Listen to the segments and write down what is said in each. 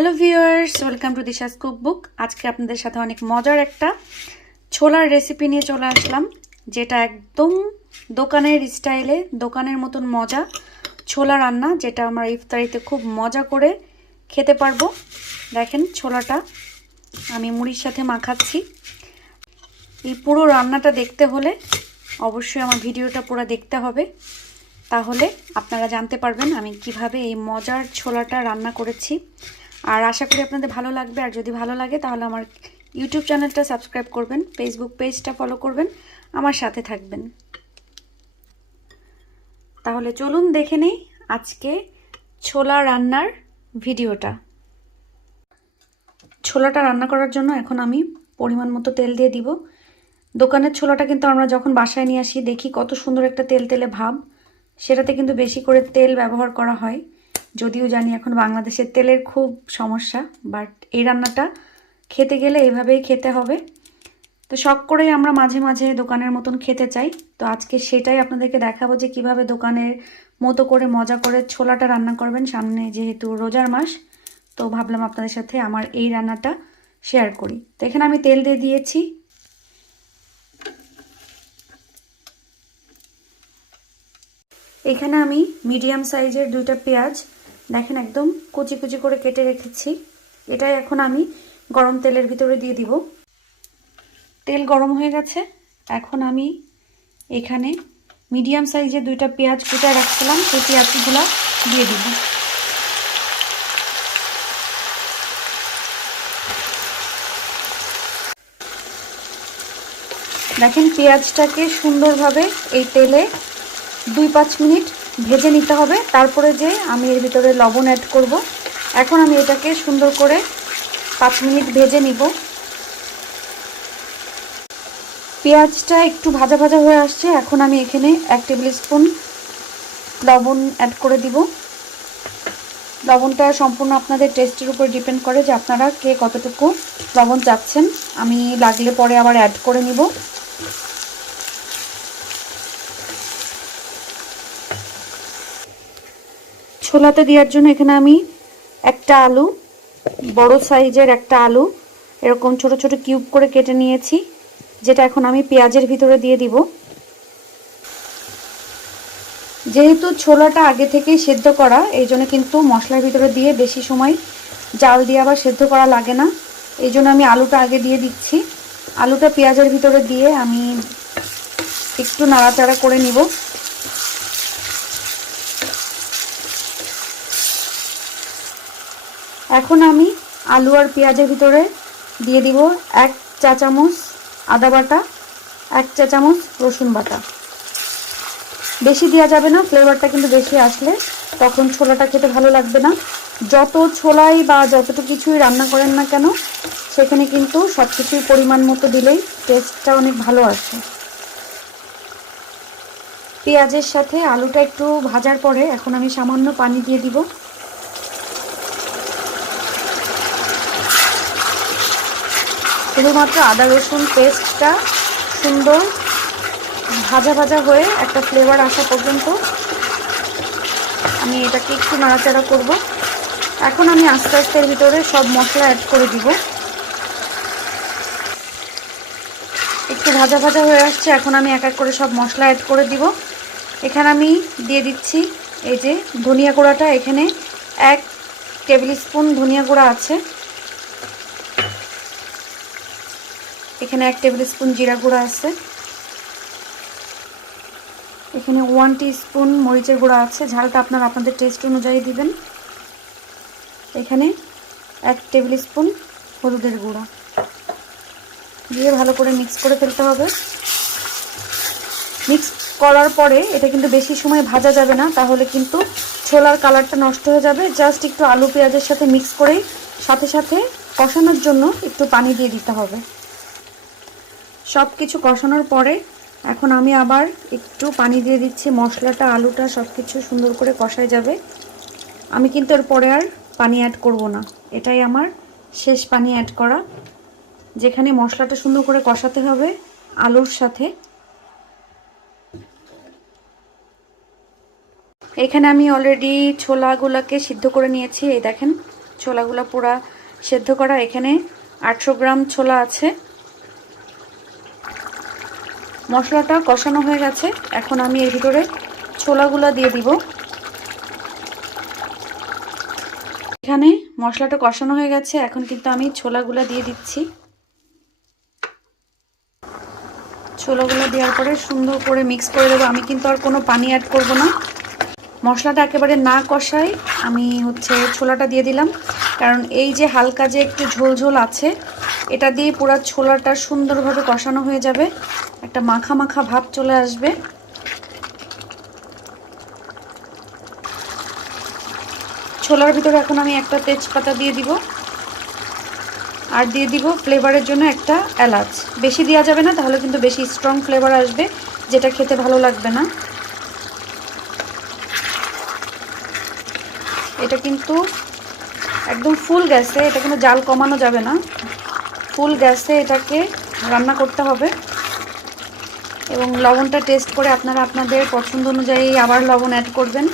Hello viewers, welcome to দিশাস cookbook. আজকে আপনাদের সাথে অনেক মজার একটা ছোলার রেসিপি নিয়ে চলে আসলাম, যেটা একদম দোকানের স্টাইলে, দোকানের মতন মজা ছোলা রান্না, যেটা আমরা ইফতারিতে খুব মজা করে খেতে পারবো। দেখেন ছোলাটা আমি মুড়ির সাথে মাখাচ্ছি। এই পুরো রান্নাটা দেখতে হলে অবশ্যই আমার ভিডিওটা পুরো দেখতে হবে, তাহলে আপনারা জানতে পারবেন আমি কিভাবে এই মজার ছোলাটা রান্না করেছি। আর আশা করি আপনাদের ভালো লাগবে। আর যদি ভালো লাগে তাহলে আমার ইউটিউব চ্যানেলটা সাবস্ক্রাইব করবেন, ফেসবুক পেজটা ফলো করবেন, আমার সাথে থাকবেন। তাহলে চলুন দেখে নেই আজকে ছোলা রান্নার ভিডিওটা। ছোলাটা রান্না করার জন্য এখন আমি পরিমাণ মতো তেল দিয়ে দিব। দোকানের ছোলাটা কিন্তু আমরা যখন বাসায় নিয়ে আসি দেখি কত সুন্দর একটা তেল তেলে ভাব, সেটাতে কিন্তু বেশি করে তেল ব্যবহার করা হয়। যদিও জানি এখন বাংলাদেশের তেলের খুব সমস্যা, বাট এই রান্নাটা খেতে গেলে এভাবেই খেতে হবে। তো শখ করেই আমরা মাঝে মাঝে দোকানের মতন খেতে চাই। তো আজকে সেটাই আপনাদেরকে দেখাবো যে কিভাবে দোকানের মতো করে মজা করে ছোলাটা রান্না করবেন। সামনে যেহেতু রোজার মাস, তো ভাবলাম আপনাদের সাথে আমার এই রান্নাটা শেয়ার করি। তো এখানে আমি তেল দিয়ে দিয়েছি। এখানে আমি মিডিয়াম সাইজের 2টা পেঁয়াজ দেখেন একদম কুচি কুচি করে কেটে রেখেছি। এটাই এখন আমি গরম তেলের ভিতরে দিয়ে দিব। তেল গরম হয়ে গেছে, এখন আমি এখানে মিডিয়াম সাইজের 2টা পেঁয়াজ কুচে রাখছিলাম, সেই পেঁয়াজগুলো দিয়ে দিব। দেখেন পেঁয়াজটাকে সুন্দরভাবে এই তেলে 2-5 মিনিট ভেজে নিতে হবে। তারপরে যে আমি এর ভিতরে লবণ অ্যাড করব। এখন আমি এটাকে সুন্দর করে 5 মিনিট ভেজে নিব। পেঁয়াজটা একটু ভাজা ভাজা হয়ে আসছে, এখন আমি এখানে 1 টেবিল স্পুন লবণ অ্যাড করে দিব। লবণটা সম্পূর্ণ আপনাদের টেস্টের উপর ডিপেন্ড করে যে আপনারা কে কতটুকু লবণ চাচ্ছেন। আমি লাগলে পরে আবার অ্যাড করে নিব। ছোলাতে দেওয়ার জন্য এখানে আমি একটা আলু, বড় সাইজের একটা আলু এরকম ছোট ছোট কিউব করে কেটে নিয়েছি, যেটা এখন আমি পেঁয়াজের ভিতরে দিয়ে দিব। যেহেতু ছোলাটা আগে থেকেই সেদ্ধ করা, এই জন্য কিন্তু মশলার ভিতরে দিয়ে বেশি সময় জাল দিয়ে আবার সেদ্ধ করা লাগে না। এই জন্য আমি আলুটা আগে দিয়ে দিচ্ছি। আলুটা পেঁয়াজের ভিতরে দিয়ে আমি একটু নাড়াচাড়া করে নিব। এখন আমি আলু আর পেঁয়াজের ভিতরে দিয়ে দিব 1 চা চামচ আদা বাটা, 1 চা চামচ রসুন বাটা। বেশি দেওয়া যাবে না, ফ্লেভারটা কিন্তু বেশি আসলে তখন ছোলাটা খেতে ভালো লাগবে না। যত ছোলাই বা যতটুকু কিছুই রান্না করেন না কেন, সেখানে কিন্তু সব কিছুই পরিমাণ মতো দিলেই টেস্টটা অনেক ভালো আসে। পেঁয়াজের সাথে আলুটা একটু ভাজার পরে এখন আমি সামান্য পানি দিয়ে দিব। শুধুমাত্র আদা রসুন পেস্টটা সুন্দর ভাজা ভাজা হয়ে একটা ফ্লেভার আসা পর্যন্ত আমি এটাকে একটু নাড়াচাড়া করব। এখন আমি আস্তে আস্তে এর ভিতরে সব মশলা অ্যাড করে দিব। একটু ভাজা ভাজা হয়ে আসছে, এখন আমি এক এক করে সব মশলা অ্যাড করে দিব। এখানে আমি দিয়ে দিচ্ছি এই যে ধনিয়া গুঁড়াটা। এখানে 1 টেবিল স্পুন ধনিয়া গুঁড়া আছে। এখানে 1 টেবিল স্পুন জিরা গুঁড়া আছে। এখানে 1 টিস্পুন মরিচের গুঁড়া আছে, ঝালটা আপনারা আপনাদের টেস্ট অনুযায়ী দিবেন। এখানে 1 টেবিল স্পুন হলুদের গুঁড়া দিয়ে ভালো করে মিক্স করে ফেলতে হবে। মিক্স করার পরে এটা কিন্তু বেশি সময় ভাজা যাবে না, তাহলে কিন্তু ছোলার কালারটা নষ্ট হয়ে যাবে। জাস্ট একটু আলু পেঁয়াজের সাথে মিক্স করেই সাথে সাথে কষানোর জন্য একটু পানি দিয়ে দিতে হবে। সব কিছু কষানোর পরে এখন আমি আবার একটু পানি দিয়ে দিচ্ছি। মশলাটা আলুটা সব কিছু সুন্দর করে কষায় যাবে। আমি কিন্তু এরপরে আর পানি অ্যাড করব না, এটাই আমার শেষ পানি অ্যাড করা, যেখানে মশলাটা সুন্দর করে কষাতে হবে আলুর সাথে। এখানে আমি অলরেডি ছোলাগুলোকে সিদ্ধ করে নিয়েছি। এই দেখেন ছোলাগুলো পুরা সেদ্ধ করা। এখানে 800 গ্রাম ছোলা আছে। মশলাটা কষানো হয়ে গেছে, এখন আমি এর ভিতরে ছোলাগুলো দিয়ে দিব। এখানে মশলাটা কষানো হয়ে গেছে, এখন কিন্তু আমি ছোলাগুলো দিয়ে দিচ্ছি। ছোলাগুলো দেওয়ার পরে সুন্দর করে মিক্স করে দেবো। আমি কিন্তু আর কোনো পানি অ্যাড করব না। মশলাটা একেবারে না কষাই আমি ছোলাটা দিয়ে দিলাম, কারণ এই যে হালকা যে একটু ঝোল ঝোল আছে, এটা দিয়ে পুরো ছোলাটা সুন্দরভাবে কষানো হয়ে যাবে, একটা মাখা মাখা ভাব চলে আসবে। ছোলার ভিতরে এখন আমি একটা তেজপাতা দিয়ে দিব, আর দিয়ে দিব ফ্লেভারের জন্য একটা এলাচ। বেশি দেওয়া যাবে না, তাহলে কিন্তু বেশি স্ট্রং ফ্লেভার আসবে, যেটা খেতে ভালো লাগবে না। এটা কিন্তু একদম ফুল গ্যাসে, এটা কোনো জাল কমানো যাবে না, ফুল গ্যাসে এটাকে রান্না করতে হবে। এবং লবণটা টেস্ট করে আপনারা আপনাদের পছন্দ অনুযায়ী আবার লবণ অ্যাড করবেন।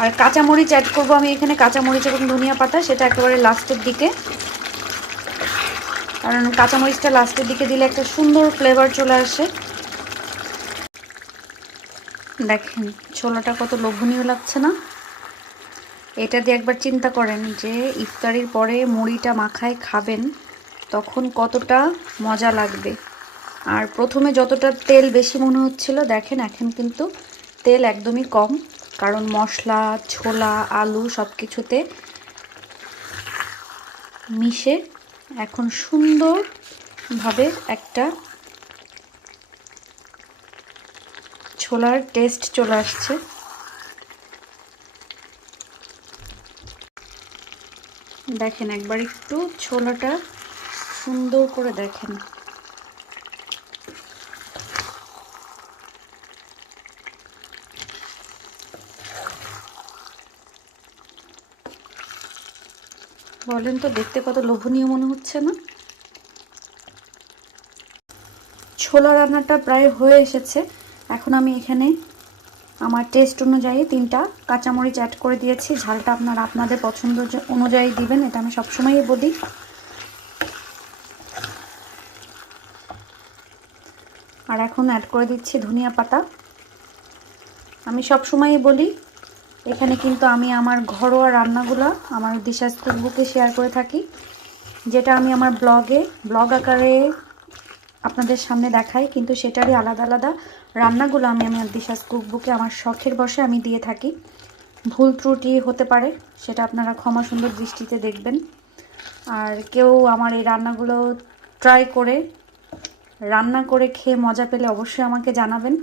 আর কাঁচামরিচ অ্যাড করবো আমি এখানে, কাঁচামরিচ এবং ধনিয়া পাতা, সেটা একেবারে লাস্টের দিকে, কারণ কাঁচামরিচটা লাস্টের দিকে দিলে একটা সুন্দর ফ্লেভার চলে আসে। দেখেন ছোলাটা কত লোভনীয় লাগছে না? এটা দিয়ে একবার চিন্তা করেন যে ইফতারির পরে মুড়িটা মাখায় খাবেন, তখন কতটা মজা লাগবে। আর প্রথমে যতটা তেল বেশি মনে হচ্ছিল, দেখেন এখন কিন্তু তেল একদমই কম, কারণ মশলা, ছোলা, আলু সব কিছুতে মিশে এখন সুন্দরভাবে একটা ছোলার টেস্ট চলে আসছে। দেখেন একবার একটু ছোলাটা সুন্দর করে দেখেন। বলেন তো দেখতে কত লোভনীয় মনে হচ্ছে না? ছোলা রান্নাটা প্রায় হয়ে এসেছে। এখন আমি এখানে আমার টেস্ট অনুযায়ী 3টা কাঁচামরিচ অ্যাড করে দিয়েছি। ঝালটা আপনারা আপনাদের পছন্দ অনুযায়ী দিবেন, এটা আমি সবসময়ই বলি। আর এখন অ্যাড করে দিচ্ছি ধনিয়া পাতা। আমি সবসময়ই বলি, এখানে কিন্তু আমি আমার ঘরোয়া রান্নাগুলো আমার দিশাস কুকবুকে শেয়ার করে থাকি, যেটা আমি আমার ব্লগ আকারে আপনাদের সামনে দেখাই, কিন্তু সেটারই আলাদা আলাদা রান্নাগুলো আমি আমার দিশাস কুকবুকে আমার শখের বশে আমি দিয়ে থাকি। ভুল ত্রুটি হতে পারে, সেটা আপনারা ক্ষমা সুন্দর দৃষ্টিতে দেখবেন। আর কেউ আমার এই রান্নাগুলো রান্না করে খেয়ে মজা পেলে অবশ্যই আমাকে জানাবেন।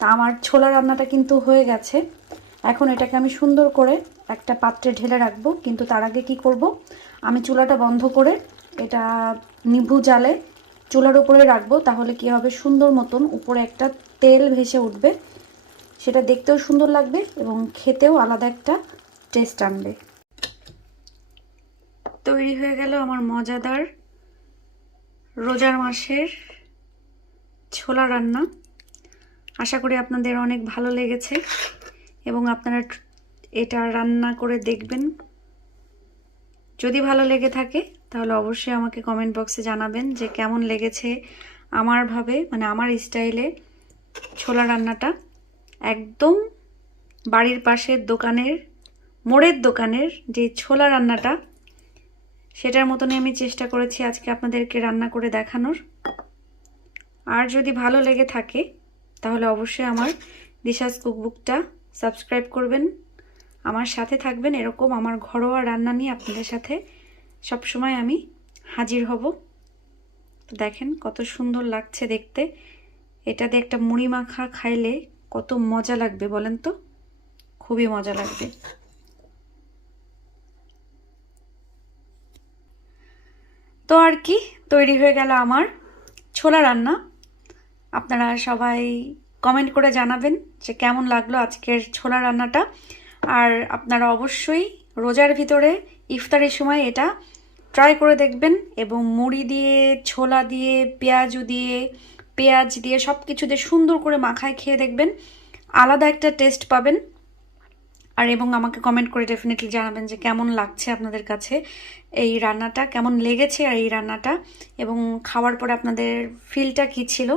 তা আমার ছোলা রান্নাটা কিন্তু হয়ে গেছে। এখন এটাকে আমি সুন্দর করে একটা পাত্রে ঢেলে রাখবো, কিন্তু তার আগে কি করব, আমি চুলাটা বন্ধ করে এটা নিভু জালে চুলার উপরে রাখবো। তাহলে কি হবে, সুন্দর মতন উপরে একটা তেল ভেসে উঠবে, সেটা দেখতেও সুন্দর লাগবে এবং খেতেও আলাদা একটা টেস্ট আনবে। তৈরি হয়ে গেল আমার মজাদার রোজার মাসের ছোলা রান্না। আশা করি আপনাদের অনেক ভালো লেগেছে এবং আপনারা এটা রান্না করে দেখবেন। যদি ভালো লেগে থাকে তাহলে অবশ্যই আমাকে কমেন্ট বক্সে জানাবেন যে কেমন লেগেছে মানে আমার স্টাইলে ছোলা রান্নাটা। একদম বাড়ির পাশের মোড়ের দোকানের যে ছোলা রান্নাটা, সেটার মতনই আমি চেষ্টা করেছি আজকে আপনাদেরকে রান্না করে দেখানোর। আর যদি ভালো লেগে থাকে তাহলে অবশ্যই আমার দিশাস কুকবুকটা সাবস্ক্রাইব করবেন, আমার সাথে থাকবেন। এরকম আমার ঘরোয়া রান্না নিয়ে আপনাদের সাথে সবসময় আমি হাজির হব। তো দেখেন কত সুন্দর লাগছে দেখতে। এটা দিয়ে একটা মুড়ি মাখা খাইলে কত মজা লাগবে বলেন তো? খুবই মজা লাগবে। তো আর কি, তৈরি হয়ে গেল আমার ছোলা রান্না। আপনারা সবাই কমেন্ট করে জানাবেন যে কেমন লাগলো আজকের ছোলা রান্নাটা। আর আপনারা অবশ্যই রোজার ভিতরে ইফতারের সময় এটা ট্রাই করে দেখবেন এবং মুড়ি দিয়ে, ছোলা দিয়ে, পেঁয়াজ দিয়ে সব কিছু দিয়ে সুন্দর করে মাখায় খেয়ে দেখবেন, আলাদা একটা টেস্ট পাবেন। আর এবং আমাকে কমেন্ট করে ডেফিনেটলি জানাবেন যে কেমন লাগছে আপনাদের কাছে এই রান্নাটা, কেমন লেগেছে আর এই রান্নাটা, এবং খাওয়ার পরে আপনাদের ফিলটা কী ছিল।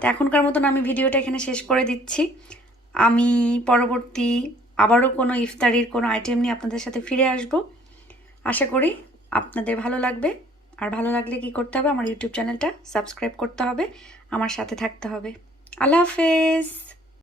তো এখনকার মতন আমি ভিডিওটা এখানে শেষ করে দিচ্ছি। আমি পরবর্তী আবারও কোনো ইফতারির কোনো আইটেম নিয়ে আপনাদের সাথে ফিরে আসব। আশা করি আপনাদের ভালো লাগবে। আর ভালো লাগলে কি করতে হবে, আমার ইউটিউব চ্যানেলটা সাবস্ক্রাইব করতে হবে, আমার সাথে থাকতে হবে। আল্লাহ হাফেজ।